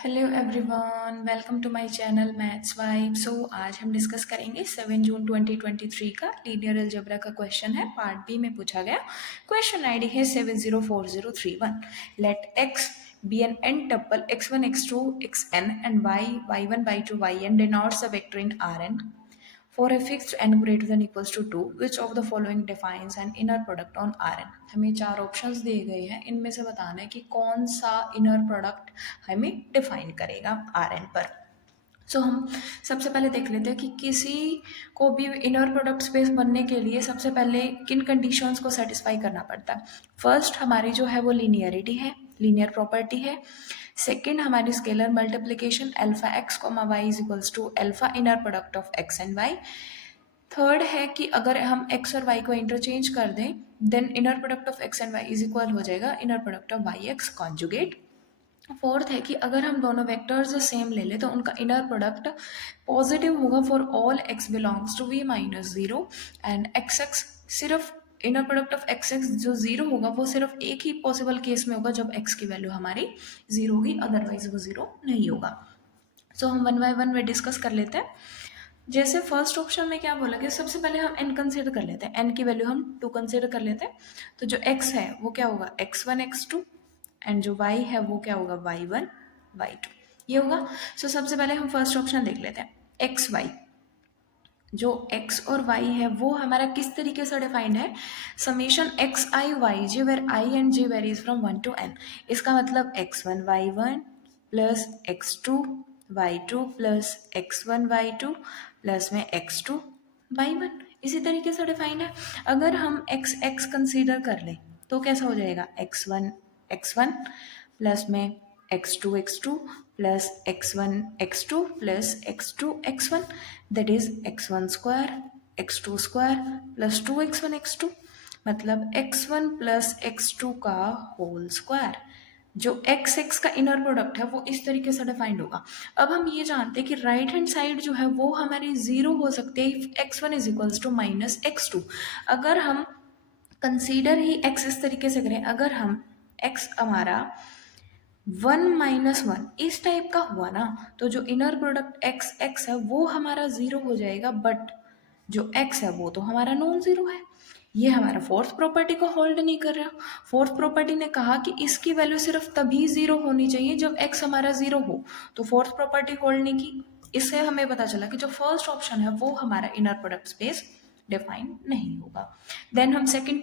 Hello everyone, welcome to my channel maths vibe. So आज हम discuss करेंगे 7 June 2023 का लीनियर अलजेब्रा का क्वेश्चन है। पार्ट बी में पूछा गया। क्वेश्चन आईडी है 704031। Let x be an n tuple x1 x2 xn and y1 y2 yn denotes the vector in Rn for a fixed n greater than equals to 2, which of the following defines an inner product on Rn। हमें चार options दिए गए हैं, इनमें से बताना है कि कौन सा इनर प्रोडक्ट हमें डिफाइन करेगा Rn पर। हम सबसे पहले देख लेते हैं कि किसी को भी इनर प्रोडक्ट स्पेस बनने के लिए सबसे पहले किन कंडीशंस को सेटिस्फाई करना पड़ता है। फर्स्ट हमारी जो है वो लीनियरिटी है, लीनियर प्रॉपर्टी है। सेकंड हमारी scalar multiplication alpha x comma y is equals to alpha inner product of x and y. Third है कि अगर हम x और y को इंटरचेंज कर दें then inner product of x and y is equal हो जाएगा inner product of y x conjugate. Fourth है कि अगर हम दोनों वेक्टर्स सेम ले लें तो उनका इनर प्रोडक्ट पॉजिटिव होगा for all x belongs to v minus zero and x x सिर्फ inner product of x x जो जीरो होगा वो सिर्फ एक ही पॉसिबल केस में होगा जब x की वैल्यू हमारी जीरो होगी, अदरवाइज वो जीरो नहीं होगा। हम वन बाय वन में डिस्कस कर लेते हैं। जैसे फर्स्ट ऑप्शन में क्या बोला गया, सबसे पहले हम n कंसिडर कर लेते हैं, n की वैल्यू हम 2 कंसिडर कर लेते हैं। तो जो x है वो क्या होगा x1 x2 एंड जो y है वो क्या होगा y1 y2 ये होगा। सबसे पहले हम फर्स्ट ऑप्शन देख लेते हैं। x y जो x और y है वो हमारा किस तरीके से डिफाइंड है, summation x i y j where i and j varies from 1 to n। इसका मतलब x1 y1 plus x2 y2 plus x1 y2 plus में x2 y1 इसी तरीके से डिफाइंड है। अगर हम x x कंसीडर कर ले तो कैसा हो जाएगा x1 x1 प्लस में x2 x2 plus x1 x2 plus x2 x1 that is x1 square x2 square plus 2x1 x2 मतलब x1 प्लस x2 का होल स्क्वायर। जो x x का इनर प्रोडक्ट है वो इस तरीके से डिफाइंड होगा। अब हम ये जानते हैं कि राइट हैंड साइड जो है वो हमारी जीरो हो सकती है x1 is equals to minus x2। अगर हम कंसीडर ही x इस तरीके से करें, अगर हम x हमारा 1 माइनस 1 इस टाइप का हुआ ना तो जो इनर प्रोडक्ट x x है वो हमारा जीरो हो जाएगा, बट जो x है वो तो हमारा नॉन जीरो है। ये हमारा फोर्थ प्रॉपर्टी को होल्ड नहीं कर रहा। फोर्थ प्रॉपर्टी ने कहा कि इसकी वैल्यू सिर्फ तभी जीरो होनी चाहिए जब x हमारा जीरो हो, तो फोर्थ प्रॉपर्टी होल्ड नहीं की। इससे हमें पता चला कि जो फर्स्ट ऑप्शन है वो हमारा इनर प्रोडक्ट स्पेस डिफाइन नहीं होगा। देन हम सेकंड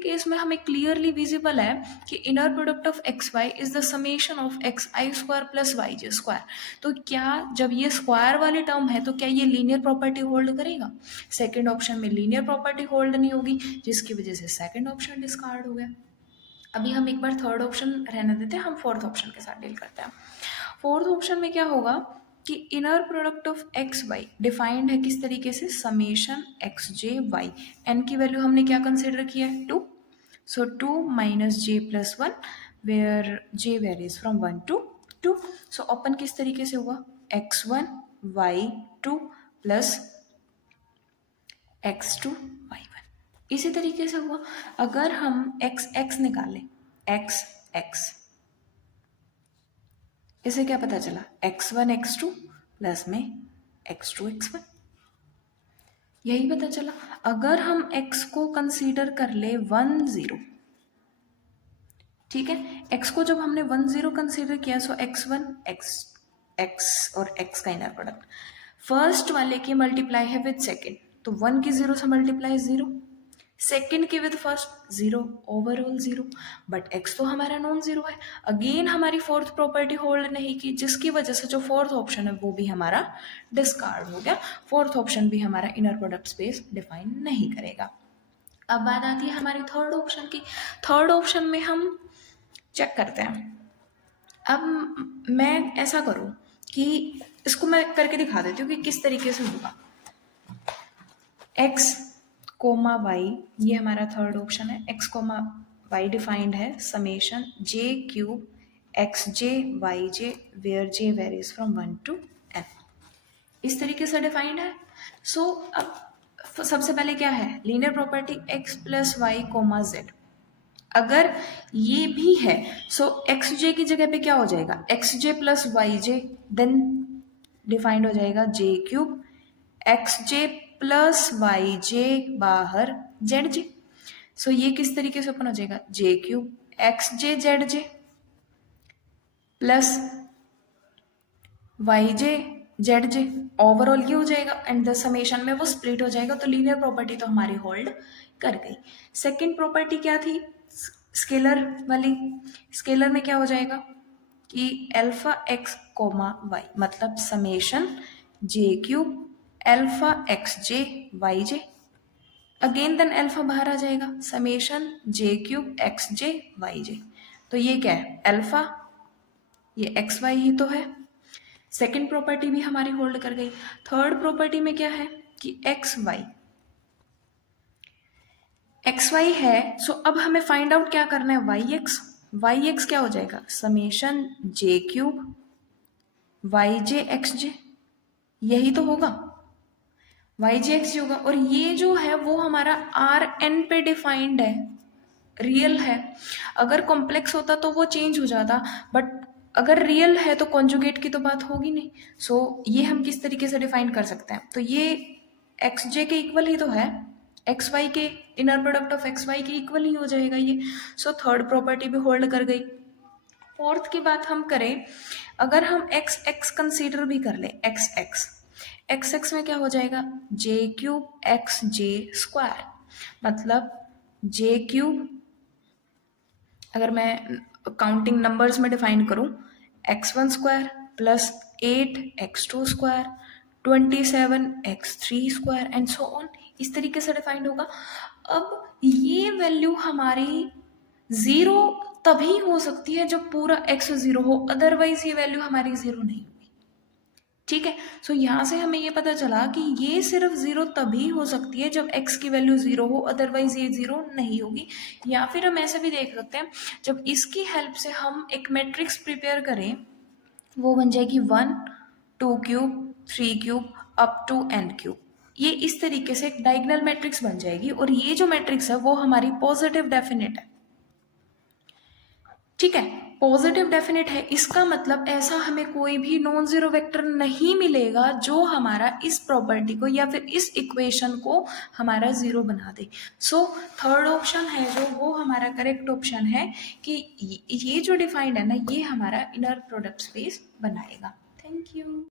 केस में हमें क्लियरली विजिबल है कि inner product of x y is the summation of x i square plus y j square. तो क्या जब ये स्क्वायर वाली टर्म है तो क्या ये लीनियर प्रॉपर्टी होल्ड करेगा? सेकंड ऑप्शन में लीनियर प्रॉपर्टी होल्ड नहीं होगी, जिसकी वजह से सेकंड ऑप्शन डिस्कार्ड हो गया। अभी हम एक बार थर्ड ऑप्शन रहने देते हैं, हम फोर्थ ऑप्शन के साथ डील करते हैं। फोर्थ ऑप्शन में क्या होगा कि inner product of x y defined है किस तरीके से, summation x j y. N की वैल्यू हमने क्या कंसिडर किया है 2, so 2 minus j plus 1 where j varies from 1 to 2। So open किस तरीके से हुआ x1 y2 plus x2 y1 इसी तरीके से हुआ। अगर हम x x निकालें x x, इसे क्या पता चला x1 x2 प्लस में x2 x1 यही पता चला। अगर हम x को कंसीडर कर ले 1 0, ठीक है, x को जब हमने 1 0 कंसीडर किया सो x1 x और x का इनर प्रोडक्ट फर्स्ट वाले की मल्टीप्लाई है विद सेकंड, तो 1 की 0 से मल्टीप्लाई 0, सेकंड की with first 0, overall 0, but x तो हमारा नॉन जीरो है। अगेन हमारी फोर्थ प्रॉपर्टी होल्ड नहीं की, जिसकी वजह से जो फोर्थ ऑप्शन है वो भी हमारा डिस्कार्ड हो गया। फोर्थ ऑप्शन भी हमारा इनर प्रोडक्ट स्पेस डिफाइन नहीं करेगा। अब बात आती है हमारी थर्ड ऑप्शन की। थर्ड ऑप्शन में हम चेक करते हैं। अब मैं ऐसा करूं कि इसको मैं करके दिखा देती हूँ कि किस तरीके से होगा। x कोमा वाई ये हमारा थर्ड ऑप्शन है। x कोमा वाई डिफाइंड है summation j cube x j y j where j varies from 1 to n इस तरीके से डिफाइंड है। अब सबसे पहले क्या है linear property x plus y comma z. अगर ये भी है सो एक्स जे की जगह पे क्या हो जाएगा, एक्स जे प्लस वाई जे, देन डिफाइंड हो जाएगा जे क्यूब एक्स जे प्लस वाई जे बाहर जेड जे। सो ये किस तरीके से ओपन हो जाएगा, जे क्यूब एक्स जे जेड जे प्लस वाई जे जेड जे, ओवरऑल ये हो जाएगा एंड द समेशन में वो स्प्लिट हो जाएगा। तो लीनियर प्रॉपर्टी तो हमारी होल्ड कर गई। सेकंड प्रॉपर्टी क्या थी, स्केलर वाली। स्केलर में क्या हो जाएगा कि अल्फा एक्स कोमा वाई मतलब summation j cube alpha x j y जे, अगेन देन अल्फा बाहर आ जाएगा summation j cube x j y जे। तो ये क्या है, अल्फा, ये एक्स वाई ही तो है। सेकेंड प्रॉपर्टी भी हमारी होल्ड कर गई। थर्ड प्रॉपर्टी में क्या है कि एक्स वाई है। सो अब हमें फाइंड आउट क्या करना है, वाई एक्स क्या हो जाएगा, समेशन जे क्यूब वाई जे एक्स जे, यही तो होगा, वाई जे एक्स जे होगा। और ये जो है वो हमारा आर एन पे डिफाइंड है, रियल है। अगर कॉम्प्लेक्स होता तो वो चेंज हो जाता, बट अगर रियल है तो कॉन्जुगेट की तो बात होगी नहीं। सो ये हम किस तरीके से डिफाइन कर सकते हैं, तो ये एक्स जे के इक्वल ही तो है, एक्स वाई के inner product of x y के इक्वल ही हो जाएगा ये। सो थर्ड प्रॉपर्टी भी होल्ड कर गई। फोर्थ की बात हम करें, अगर हम एक्स एक्स कंसीडर भी कर ले, एक्स एक्स में क्या हो जाएगा, जे क्यूब एक्स जे स्क्वायर मतलब जे क्यूब, अगर मैं काउंटिंग नंबर्स में डिफाइन करूं, x1 square plus 8x2 square 27x3 square and so on, इस तरीके से डिफाइंड होगा। अब ये वैल्यू हमारी जीरो तभी हो सकती है जब पूरा x जीरो हो, अदरवाइज ये वैल्यू हमारी जीरो नहीं होगी। ठीक है, सो यहाँ से हमें ये पता चला कि ये सिर्फ जीरो तभी हो सकती है जब x की वैल्यू जीरो हो, अदरवाइज ये जीरो नहीं होगी। या फिर हम ऐसे भी देख सकते हैं, जब इसकी हेल्प से हम एक मैट्रिक्स प्रिपेयर करें, वो बन जाएगी 1 2 cube 3 cube up to n cube. ये इस तरीके से एक डायगोनल मैट्रिक्स बन जाएगी और ये जो मैट्रिक्स है वो हमारी पॉजिटिव डेफिनेट है। ठीक है, पॉजिटिव डेफिनेट है, इसका मतलब ऐसा हमें कोई भी नॉन जीरो वेक्टर नहीं मिलेगा जो हमारा इस प्रॉपर्टी को या फिर इस इक्वेशन को हमारा जीरो बना दे। सो थर्ड ऑप्शन है जो, वो हमारा करेक्ट ऑप्शन है कि ये जो डिफाइंड है ना, ये हमारा इनर प्रोडक्ट स्पेस बनाएगा। Thank you.